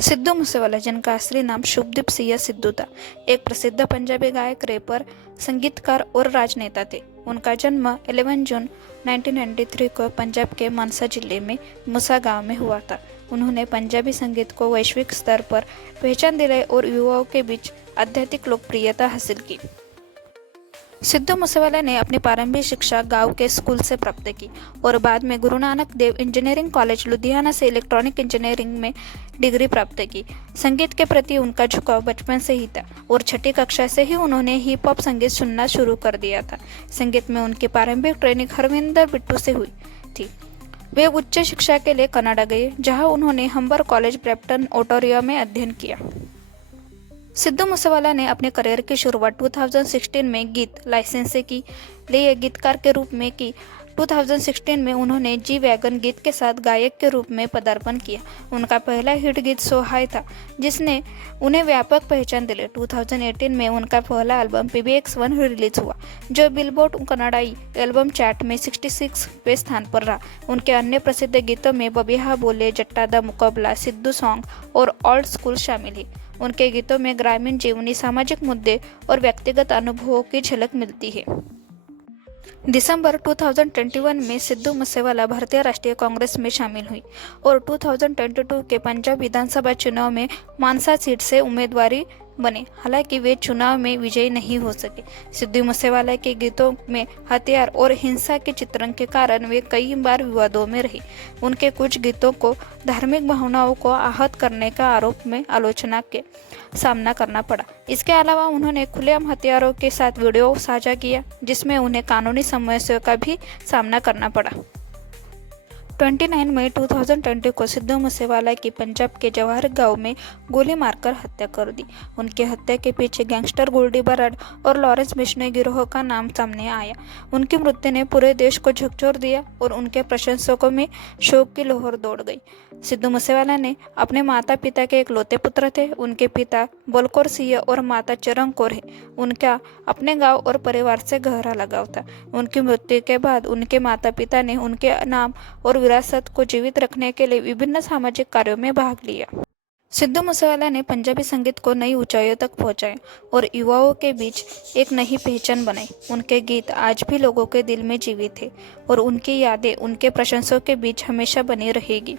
सिद्धू मूसेवाला, जिनका असली नाम शुभदीप सिंह सिद्धू था, एक प्रसिद्ध पंजाबी गायक, रैपर, संगीतकार और राजनेता थे। उनका जन्म 11 जून 1993 को पंजाब के मानसा जिले में मूसा गांव में हुआ था। उन्होंने पंजाबी संगीत को वैश्विक स्तर पर पहचान दिलाई और युवाओं के बीच अत्यधिक लोकप्रियता हासिल की। सिद्धू मूसेवाला ने अपनी प्रारंभिक शिक्षा गांव के स्कूल से प्राप्त की और बाद में गुरु नानक देव इंजीनियरिंग कॉलेज लुधियाना से इलेक्ट्रॉनिक इंजीनियरिंग में डिग्री प्राप्त की। संगीत के प्रति उनका झुकाव बचपन से ही था और छठी कक्षा से ही उन्होंने हिप हॉप संगीत सुनना शुरू कर दिया था। संगीत में उनकी प्रारंभिक ट्रेनिंग हरविंदर बिट्टू से हुई थी। वे उच्च शिक्षा के लिए कनाडा गए, जहाँ उन्होंने हम्बर कॉलेज ब्रैम्पटन ओंटारियो में अध्ययन किया। सिद्धू मूसेवाला ने अपने करियर की शुरुआत 2016 में गीत लाइसेंस के लिए गीतकार के रूप में की। 2016 में उन्होंने जी वैगन गीत के साथ गायक के रूप में पदार्पण किया। उनका पहला हिट गीत सो हाई था, जिसने उन्हें व्यापक पहचान दिलाई। 2018 में उनका पहला एल्बम PBX1 रिलीज हुआ, जो बिलबोर्ड कनाडाई एल्बम चार्ट में 66वें स्थान पर रहा। उनके अन्य प्रसिद्ध गीतों में बबिहा बोले, जट्टा दा मुकाबला, सिद्धू सॉन्ग और ओल्ड स्कूल शामिल है। उनके गीतों में ग्रामीण जीवनी, सामाजिक मुद्दे और व्यक्तिगत अनुभवों की झलक मिलती है। दिसंबर 2021 में सिद्धू मूसेवाला भारतीय राष्ट्रीय कांग्रेस में शामिल हुई और 2022 के पंजाब विधानसभा चुनाव में मानसा सीट से उम्मीदवारी बने। हालांकि वे चुनाव में विजयी नहीं हो सके। सिद्धू मूसेवाला के गीतों में हथियार और हिंसा के चित्रण के कारण वे कई बार विवादों में रहे। उनके कुछ गीतों को धार्मिक भावनाओं को आहत करने का आरोप में आलोचना के सामना करना पड़ा। इसके अलावा उन्होंने खुलेआम हथियारों के साथ वीडियो साझा किया, जिसमें उन्हें कानूनी समस्याओं का भी सामना करना पड़ा। 29 मई 2020 को सिद्धू मूसेवाला की पंजाब के जवाहर गांव में गोली मारकर हत्या कर दी। उनकी हत्या के पीछे गैंगस्टर गोल्डी बराड़ और लॉरेंस बिश्नोई गिरोह का नाम सामने आया। उनकी मृत्यु ने पूरे देश को झकझोर दिया और उनके प्रशंसकों में शोक की लहर दौड़ गई। सिद्धू मूसेवाला ने अपने माता पिता के इकलौते पुत्र थे। उनके पिता बलकौर सिंह और माता चरण कौर है। उनका अपने गांव और परिवार से गहरा लगाव था। उनकी मृत्यु के बाद उनके माता पिता ने उनके नाम और विरासत को जीवित रखने के लिए विभिन्न सामाजिक कार्यों में भाग लिया। सिद्धू मूसेवाला ने पंजाबी संगीत को नई ऊंचाइयों तक पहुंचाया और युवाओं के बीच एक नई पहचान बनाई। उनके गीत आज भी लोगों के दिल में जीवित हैं और उनकी यादें उनके प्रशंसकों के बीच हमेशा बनी रहेगी।